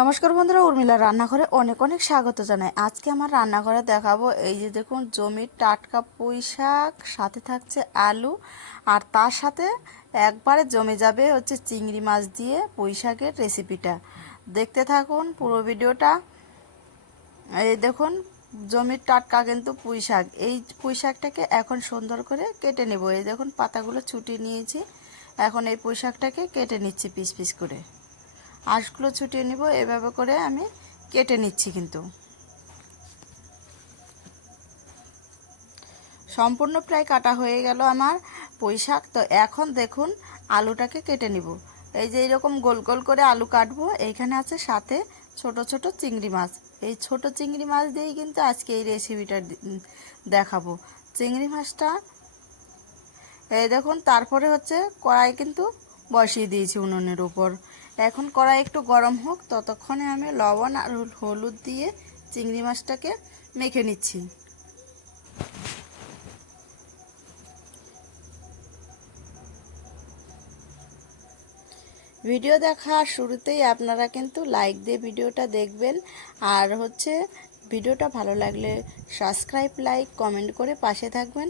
নমস্কার বন্ধুরা, উর্মিলা রান্নাঘরে অনেক অনেক স্বাগত জানাই। আজকে আমার রান্নাঘরে দেখাবো এই যে দেখুন, জমির টাটকা পুঁই শাক, সাথে থাকছে আলু, আর তার সাথে একবারে জমে যাবে হচ্ছে চিংড়ি মাছ দিয়ে পুঁই শাকের রেসিপিটা দেখতে থাকুন পুরো ভিডিওটা। এই দেখুন, জমির টাটকা কিন্তু পুঁই শাক। এই পুঁই শাকটাকে এখন সুন্দর করে কেটে নেব। এই দেখুন, পাতাগুলো ছুটিয়ে নিয়েছি। এখন এই পুঁই শাকটাকে কেটে নিচ্ছি পিস পিস করে। আঁশগুলো ছুটিয়ে নিব, এভাবে করে আমি কেটে নিচ্ছি কিন্তু। সম্পূর্ণ প্রায় কাটা হয়ে গেল আমার পুঁই শাক। তো এখন দেখুন আলুটাকে কেটে নিব। এই যে এরকম গোল গোল করে আলু কাটবো এইখানে আছে সাথে ছোট ছোট চিংড়ি মাছ। এই ছোট চিংড়ি মাছ দিয়েই কিন্তু আজকে এই রেসিপিটা দেখাবো। চিংড়ি মাছটা, এই দেখুন, তারপরে হচ্ছে কড়াই কিন্তু বসিয়ে দিয়েছি উনুনের উপর। এখন কড়াই একটু গরম হোক, ততক্ষণে আমি লবণ আর হলুদ দিয়ে চিংড়ি মাছটাকে মেখে নিচ্ছি। ভিডিও দেখার শুরুতেই আপনারা কিন্তু লাইক দিয়ে ভিডিওটা দেখবেন। আর হচ্ছে, ভিডিওটা ভালো লাগলে সাবস্ক্রাইব, লাইক, কমেন্ট করে পাশে থাকবেন।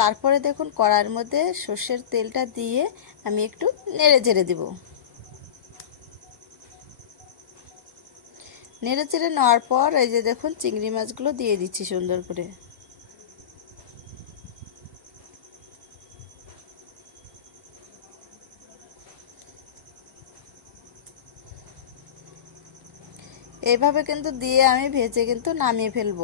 তারপরে দেখুন কড়ার মধ্যে সর্ষের তেলটা দিয়ে আমি একটু নেড়ে চেড়ে দেবো। নেড়ে চেড়ে নেওয়ার পর এই যে দেখুন চিংড়ি মাছগুলো দিয়ে দিচ্ছি সুন্দর করে। এইভাবে কিন্তু দিয়ে আমি ভেজে কিন্তু নামিয়ে ফেলব।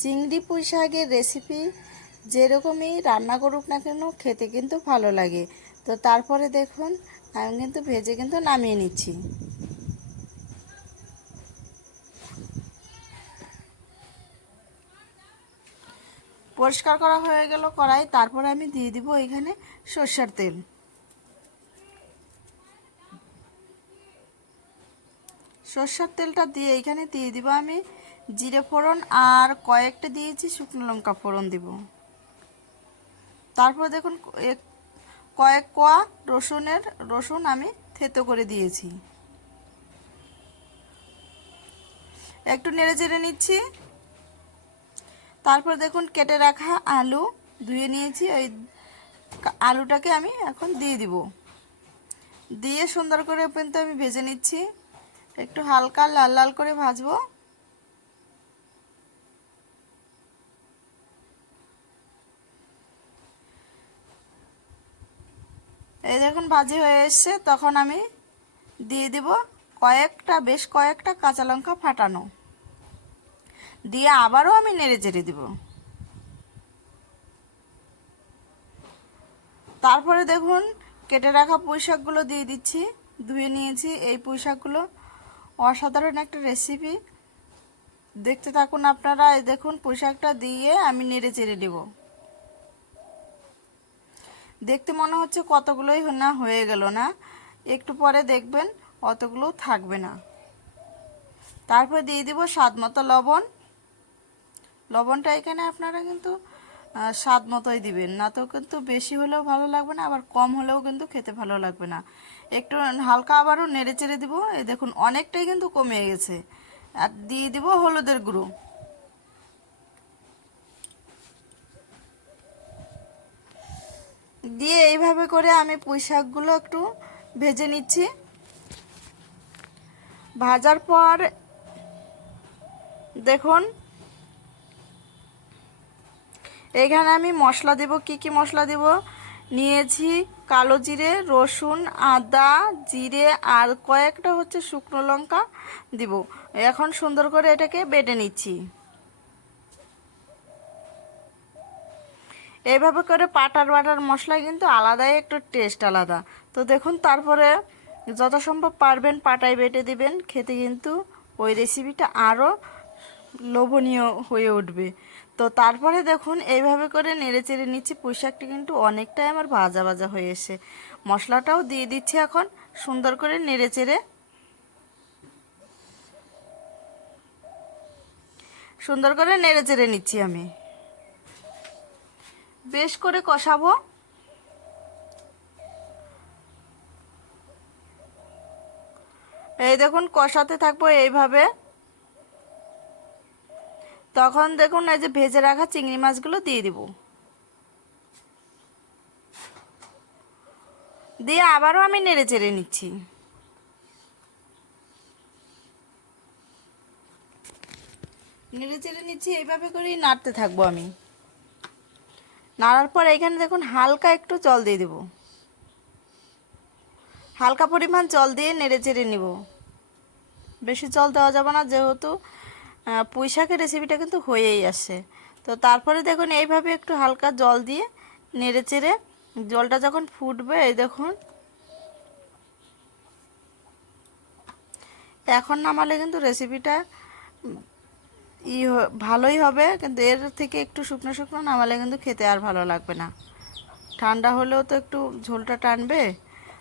চিংড়ি পুঁই শাকের রেসিপি যেরকমই রান্না করুক না কেন খেতে কিন্তু ভালো লাগে। তো তারপরে দেখুন, আমি কিন্তু ভেজে কিন্তু নামিয়ে নিচ্ছি। পরিষ্কার করা হয়ে গেল কড়াই, তারপরে আমি দিয়ে দিব এখানে সর্ষের তেল। সর্ষের তেলটা দিয়ে এখানে দিয়ে দিব আমি জিরে ফোড়ন, আর কয়েকটা দিয়েছি শুকনো লঙ্কা ফোড়ন দিব। তারপর দেখুন এক- কয়েক কোয়া রসুনের, রসুন আমি থেতো করে দিয়েছি। একটু নেড়ে চেড়ে নিচ্ছি। তারপর দেখুন কেটে রাখা আলু ধুয়ে নিয়েছি। ওই আলুটাকে আমি এখন দিয়ে দিব। দিয়ে সুন্দর করে কিন্তু আমি ভেজে নিচ্ছি। একটু হালকা লাল লাল করে ভাজবো। এই দেখুন, ভাজি হয়ে এসছে। তখন আমি দিয়ে দিব কয়েকটা, বেশ কয়েকটা কাঁচা লঙ্কা ফাটানো। দিয়ে আবারও আমি নেড়ে চেড়ে দিব। তারপরে দেখুন, কেটে রাখা পুঁই শাকগুলো দিয়ে দিচ্ছি, ধুয়ে নিয়েছি। এই পুঁই শাকগুলো অসাধারণ একটা রেসিপি দেখতে থাকুন আপনারা দেখুন পুঁই শাকটা দিয়ে আমি নেড়ে চেড়ে দেবো দেখতে মনে হচ্ছে কতগুলোই না হয়ে গেল না। একটু পরে দেখবেন অতগুলো থাকবে না। তারপর দিয়ে দিব স্বাদ মতো লবণ। লবণটা এখানে আপনারা কিন্তু স্বাদ মতোই দিবেন। না তো কিন্তু বেশি হলেও ভালো লাগবে না, আবার কম হলেও কিন্তু খেতে ভালো লাগবে না। একটু হালকা আবারও নেড়ে চেড়ে দিব। এই দেখুন, অনেকটাই কিন্তু কমে গেছে। আর দিয়ে দিব হলুদের গুঁড়ো। দিয়ে এইভাবে করে আমি পুঁই শাকগুলো একটু ভেজে নিচ্ছি। ভাজার পর দেখুন, এখানে আমি মশলা দেব, কি কি মশলা দেব? নিয়েছি কালো জিরে, রসুন, আদা, জিরে আর কয়েকটা হচ্ছে শুকনো লঙ্কা দিব। এখন সুন্দর করে এটাকে বেটে নিচ্ছি। এইভাবে করে পাটার বাটার মশলা কিন্তু আলাদাই একটু টেস্ট আলাদা। তো দেখুন, তারপরে যত সম্ভব পারবেন, পাটায় বেটে দিবেন, খেতে কিন্তু ওই রেসিপিটা আরও লোভনীয় হয়ে উঠবে। তো তারপরে দেখুন, এইভাবে করে নেড়ে চেড়ে নিচ্ছি পুঁই শাকটি কিন্তু অনেকটাই আমার ভাজা ভাজা হয়ে এসে। মশলাটাও দিয়ে দিচ্ছি এখন, সুন্দর করে নেড়ে চেড়ে। সুন্দর করে নেড়ে চেড়ে নিচ্ছি আমি। বেশ করে কষাবো। এই দেখুন, কষাতে থাকব এইভাবে। তখন দেখুন, এই যে ভেজে রাখা চিংড়ি মাছগুলো দিয়ে দিব। দিয়ে আবারও আমি নেড়ে চেড়ে নিচ্ছি। নেড়ে চেড়ে নিচ্ছি, এইভাবে করেই নাড়তে থাকব আমি। নাড়ার পর এখানে দেখুন হালকা একটু জল দিয়ে দেব। হালকা পরিমাণ জল দিয়ে নেড়ে চেড়ে নিব। বেশি জল দেওয়া যাবে না, যেহেতু পুঁই শাকের রেসিপিটা কিন্তু হয়েই আসে। তো তারপরে দেখুন এইভাবে একটু হালকা জল দিয়ে নেড়ে চেড়ে জলটা যখন ফুটবে, এই দেখুন। এখন নামালে কিন্তু রেসিপিটা ই ভালোই হবে, কিন্তু এর থেকে একটু শুকনো শুকনো নামালে কিন্তু খেতে আর ভালো লাগবে না। ঠান্ডা হলেও তো একটু ঝোলটা টানবে।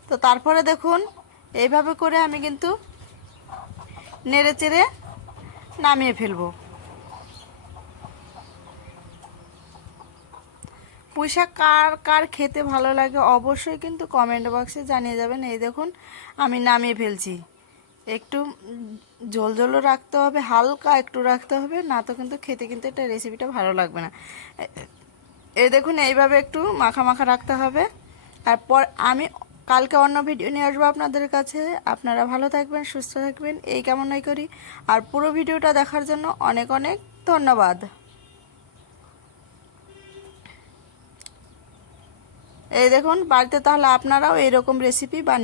তো তারপরে দেখুন, এইভাবে করে আমি কিন্তু নেড়ে চেড়ে নামিয়ে ফেলব। পুঁইশাক কার কার খেতে ভালো লাগে অবশ্যই কিন্তু কমেন্ট বক্সে জানিয়ে যাবেন। এই দেখুন, আমি নামিয়ে ফেলছি। একটু ঝোল ঝোলও রাখতে হবে, হালকা একটু রাখতে হবে, না তো কিন্তু খেতে কিন্তু এটা রেসিপিটা ভালো লাগবে না। এ দেখুন, এইভাবে একটু মাখা মাখা রাখতে হবে। তারপর আমি কালকে অন্য ভিডিও নিয়ে আসব আপনাদের কাছে। আপনারা ভালো থাকবেন, সুস্থ থাকবেন, এই কামনাই করি। আর পুরো ভিডিওটা দেখার জন্য অনেক অনেক ধন্যবাদ। এই দেখুন, বাড়িতে তাহলে আপনারাও এরকম রেসিপি বানিয়ে